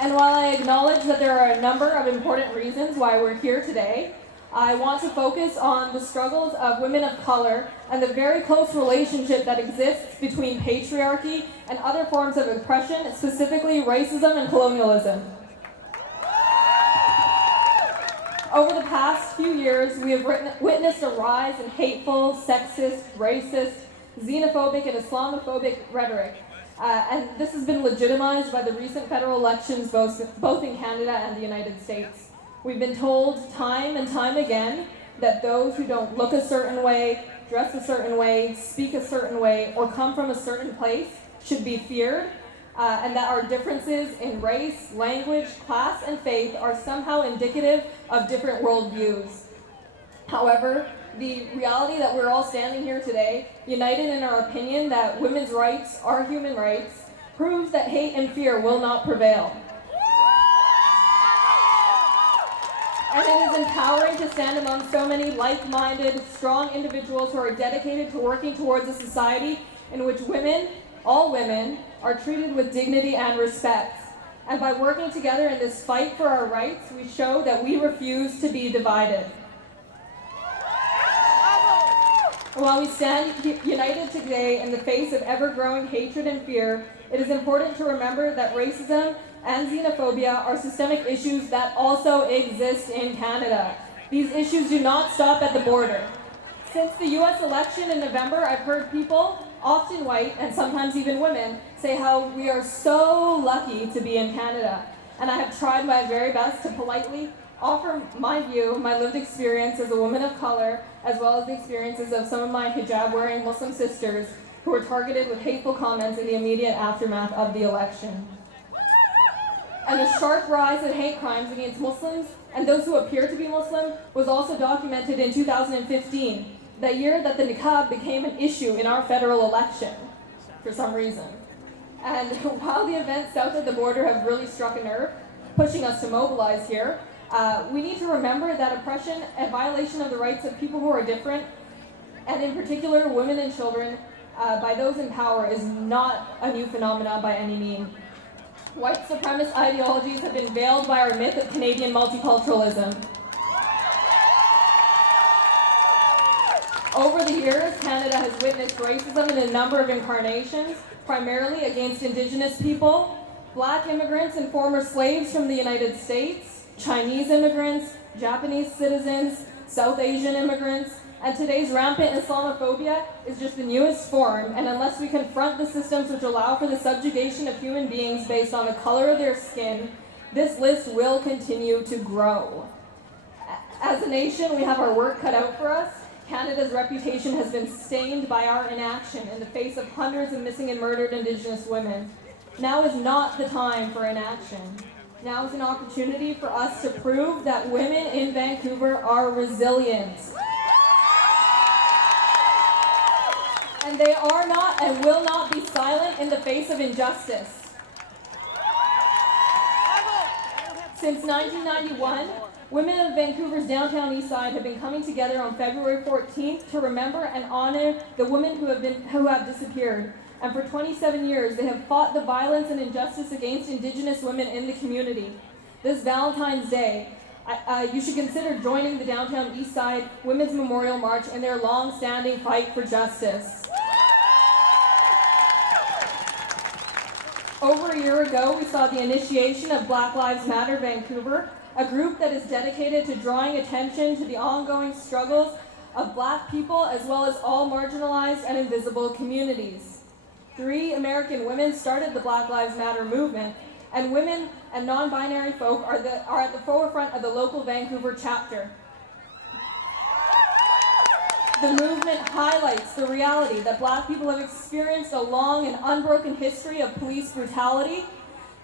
And while I acknowledge that there are a number of important reasons why we're here today, I want to focus on the struggles of women of color and the very close relationship that exists between patriarchy and other forms of oppression, specifically racism and colonialism. Over the past few years, we have witnessed a rise in hateful, sexist, racist, xenophobic, and Islamophobic rhetoric. And this has been legitimized by the recent federal elections both in Canada and the United States. We've been told time and time again that those who don't look a certain way, dress a certain way, speak a certain way, or come from a certain place should be feared, and that our differences in race, language, class, and faith are somehow indicative of different worldviews. However, the reality that we're all standing here today, united in our opinion that women's rights are human rights, proves that hate and fear will not prevail. And it is empowering to stand among so many like-minded, strong individuals who are dedicated to working towards a society in which women, all women, are treated with dignity and respect. And by working together in this fight for our rights, we show that we refuse to be divided. While we stand united today in the face of ever-growing hatred and fear, it is important to remember that racism and xenophobia are systemic issues that also exist in Canada. These issues do not stop at the border. Since the US election in November, I've heard people, often white and sometimes even women, say how we are so lucky to be in Canada. And I have tried my very best to politely offer my view, my lived experience as a woman of color, as well as the experiences of some of my hijab-wearing Muslim sisters who were targeted with hateful comments in the immediate aftermath of the election. And a sharp rise in hate crimes against Muslims and those who appear to be Muslim was also documented in 2015, the year that the niqab became an issue in our federal election, for some reason. And while the events south of the border have really struck a nerve, pushing us to mobilize here, we need to remember that oppression and violation of the rights of people who are different, and in particular women and children, by those in power is not a new phenomenon by any means. White supremacist ideologies have been veiled by our myth of Canadian multiculturalism. Over the years, Canada has witnessed racism in a number of incarnations, primarily against Indigenous people, Black immigrants and former slaves from the United States, Chinese immigrants, Japanese citizens, South Asian immigrants, and today's rampant Islamophobia is just the newest form, and unless we confront the systems which allow for the subjugation of human beings based on the color of their skin, this list will continue to grow. As a nation, we have our work cut out for us. Canada's reputation has been stained by our inaction in the face of hundreds of missing and murdered Indigenous women. Now is not the time for inaction. Now is an opportunity for us to prove that women in Vancouver are resilient. And they are not and will not be silent in the face of injustice. Since 1991, women of Vancouver's downtown east side have been coming together on February 14th to remember and honor the women who have disappeared. And for 27 years, they have fought the violence and injustice against Indigenous women in the community. This Valentine's Day, you should consider joining the Downtown East Side Women's Memorial March in their long-standing fight for justice. Over a year ago, we saw the initiation of Black Lives Matter Vancouver, a group that is dedicated to drawing attention to the ongoing struggles of Black people as well as all marginalized and invisible communities. 3 American women started the Black Lives Matter movement, and women and non-binary folk are at the forefront of the local Vancouver chapter. The movement highlights the reality that Black people have experienced a long and unbroken history of police brutality.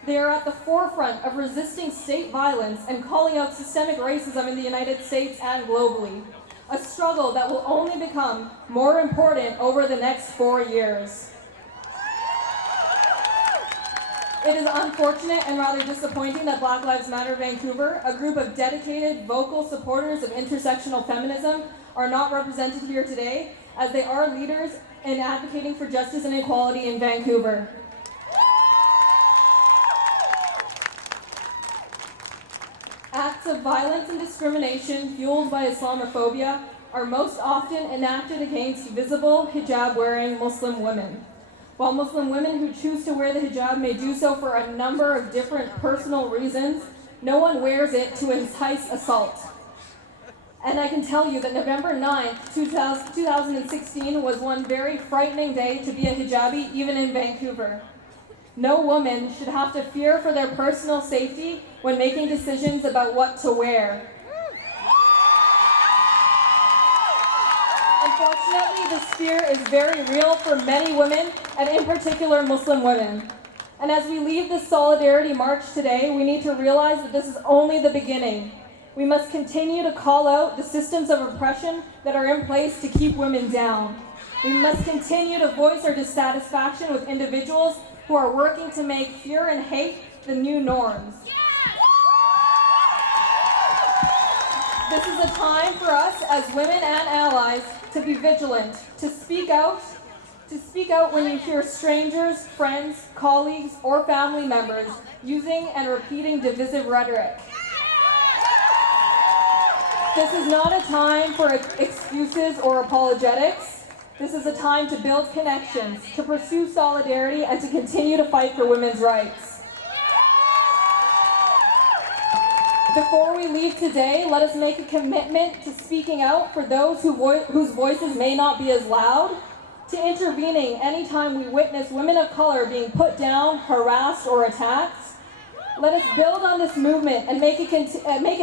They are at the forefront of resisting state violence and calling out systemic racism in the United States and globally, a struggle that will only become more important over the next 4 years. It is unfortunate and rather disappointing that Black Lives Matter Vancouver, a group of dedicated, vocal supporters of intersectional feminism, are not represented here today, as they are leaders in advocating for justice and equality in Vancouver. violence and discrimination fueled by Islamophobia are most often enacted against visible hijab-wearing Muslim women. While Muslim women who choose to wear the hijab may do so for a number of different personal reasons, no one wears it to entice assault. And I can tell you that November 9th, 2016 was one very frightening day to be a hijabi, even in Vancouver. No woman should have to fear for their personal safety when making decisions about what to wear. Unfortunately, this fear is very real for many women, and in particular Muslim women. And as we leave this Solidarity March today, we need to realize that this is only the beginning. We must continue to call out the systems of oppression that are in place to keep women down. We must continue to voice our dissatisfaction with individuals who are working to make fear and hate the new norms. This is a time for us as women and allies to be vigilant, to speak out when you hear strangers, friends, colleagues, or family members using and repeating divisive rhetoric. This is not a time for excuses or apologetics. This is a time to build connections, to pursue solidarity, and to continue to fight for women's rights. Before we leave today, let us make a commitment to speaking out for those whose voices may not be as loud, to intervening anytime we witness women of color being put down, harassed, or attacked. Let us build on this movement and make a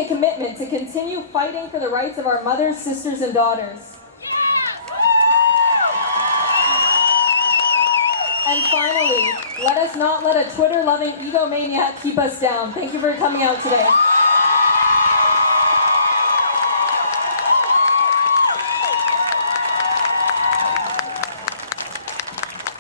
commitment to continue fighting for the rights of our mothers, sisters, and daughters. And finally, let us not let a Twitter-loving egomaniac keep us down. Thank you for coming out today.